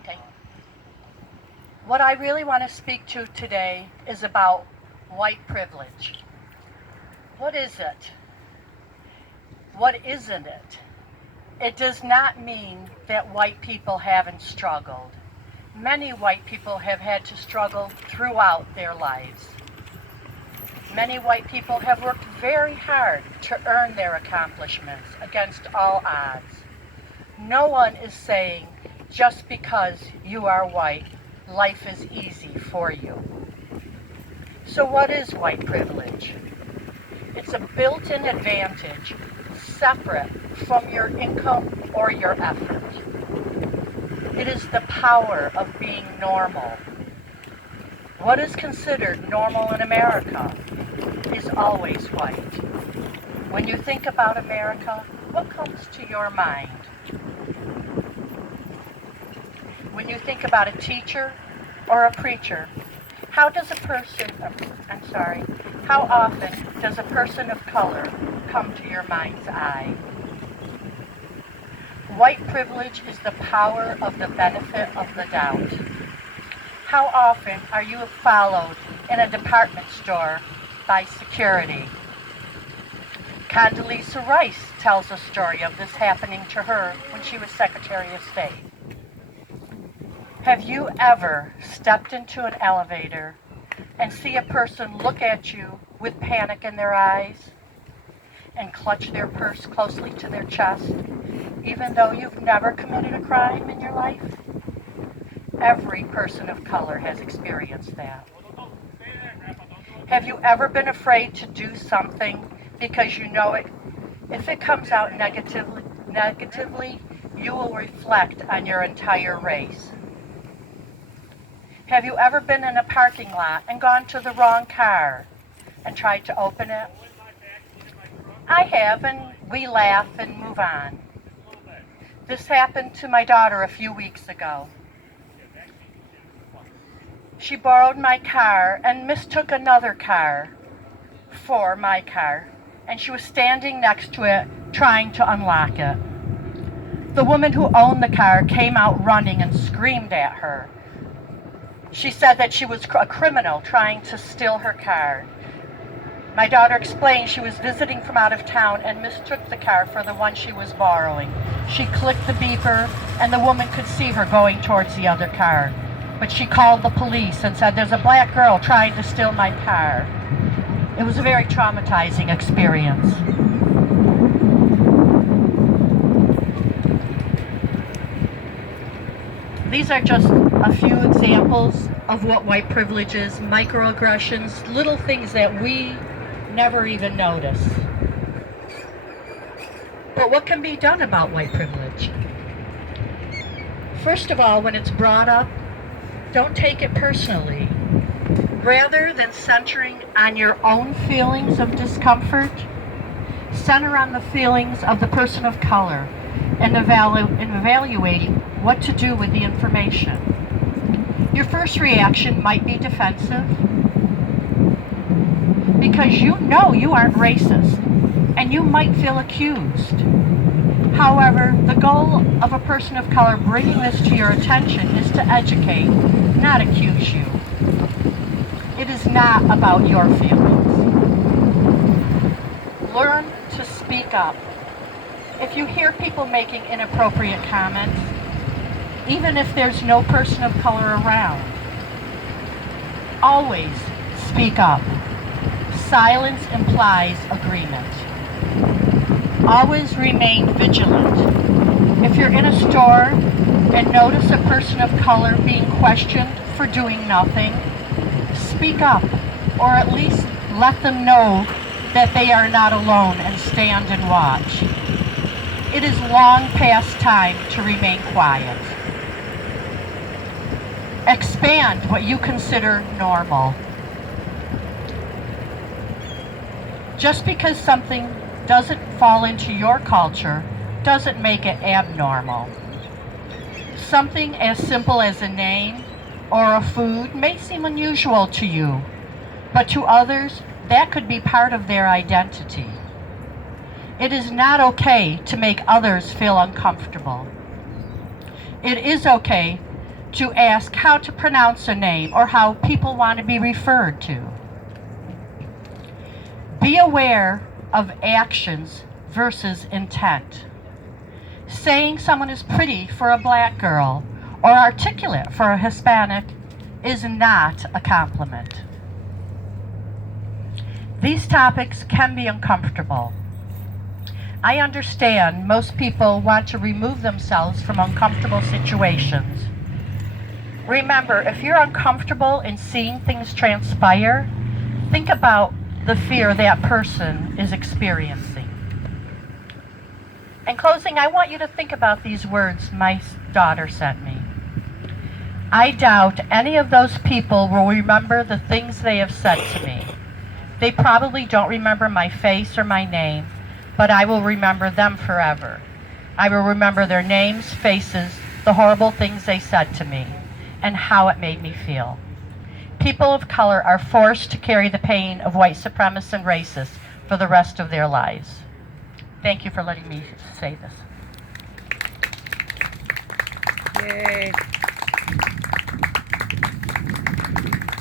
Okay. What I really want to speak to today is about white privilege. What is it? What isn't it? It does not mean that white people haven't struggled. Many white people have had to struggle throughout their lives. Many white people have worked very hard to earn their accomplishments against all odds. No one is saying just because you are white, life is easy for you. So what is white privilege? It's a built-in advantage separate from your income or your effort. It is the power of being normal. What is considered normal in America is always white. When you think about America, what comes to your mind? When you think about a teacher or a preacher, how often does a person of color come to your mind's eye? White privilege is the power of the benefit of the doubt. How often are you followed in a department store by security? Condoleezza Rice tells a story of this happening to her when she was Secretary of State. Have you ever stepped into an elevator and see a person look at you with panic in their eyes and clutch their purse closely to their chest, even though you've never committed a crime in your life? Every person of color has experienced that. Have you ever been afraid to do something because you know if it comes out negatively, you will reflect on your entire race? Have you ever been in a parking lot and gone to the wrong car and tried to open it? I have, and we laugh and move on. This happened to my daughter a few weeks ago. She borrowed my car and mistook another car for my car, and she was standing next to it trying to unlock it. The woman who owned the car came out running and screamed at her. She said that she was a criminal trying to steal her car. My daughter explained she was visiting from out of town and mistook the car for the one she was borrowing. She clicked the beeper and the woman could see her going towards the other car. But she called the police and said, "There's a black girl trying to steal my car." It was a very traumatizing experience. These are just a few examples of what white privilege is, microaggressions, little things that we never even notice. But what can be done about white privilege? First of all, when it's brought up, don't take it personally. Rather than centering on your own feelings of discomfort, center on the feelings of the person of color and evaluating what to do with the information. Your first reaction might be defensive because you know you aren't racist and you might feel accused. However, the goal of a person of color bringing this to your attention is to educate, not accuse you. It is not about your feelings. Learn to speak up. If you hear people making inappropriate comments, even if there's no person of color around, always speak up. Silence implies agreement. Always remain vigilant. If you're in a store and notice a person of color being questioned for doing nothing, speak up, or at least let them know that they are not alone and stand and watch. It is long past time to remain quiet. Expand what you consider normal. Just because something doesn't fall into your culture doesn't make it abnormal. Something as simple as a name or a food may seem unusual to you, but to others, that could be part of their identity. It is not okay to make others feel uncomfortable. It is okay to ask how to pronounce a name or how people want to be referred to. Be aware of actions versus intent. Saying someone is pretty for a black girl or articulate for a Hispanic is not a compliment. These topics can be uncomfortable. I understand most people want to remove themselves from uncomfortable situations. Remember, if you're uncomfortable in seeing things transpire, think about the fear that person is experiencing. In closing, I want you to think about these words my daughter sent me. I doubt any of those people will remember the things they have said to me. They probably don't remember my face or my name, but I will remember them forever. I will remember their names, faces, the horrible things they said to me, and how it made me feel. People of color are forced to carry the pain of white supremacists and racists for the rest of their lives. Thank you for letting me say this. Yay.